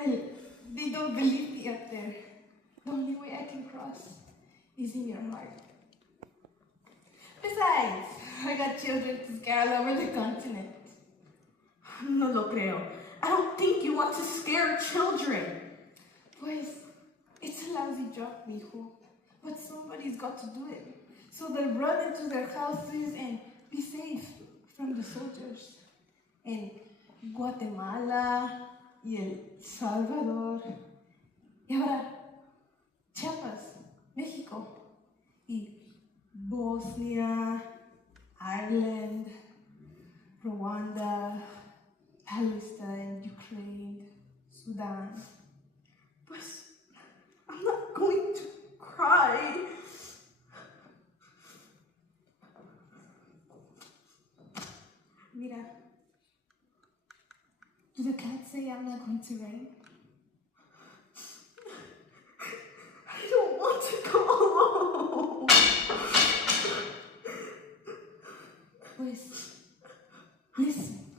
Well, they don't believe me up there. The only way I can cross is in your heart. Besides, I got children to scare all over the continent. No lo creo. I don't think you want to scare children. Pues, it's a lousy job, mijo. But somebody's got to do it. So they'll run into their houses and be safe from the soldiers. En Guatemala y El Salvador. Y ahora, Chiapas, México. Y Bosnia, Ireland, Rwanda, Palestine, Ukraine, Sudan. Pues, I'm not going to cry. Mira, do the cats say I'm not going to rain? I don't want to go alone. Pues, listen.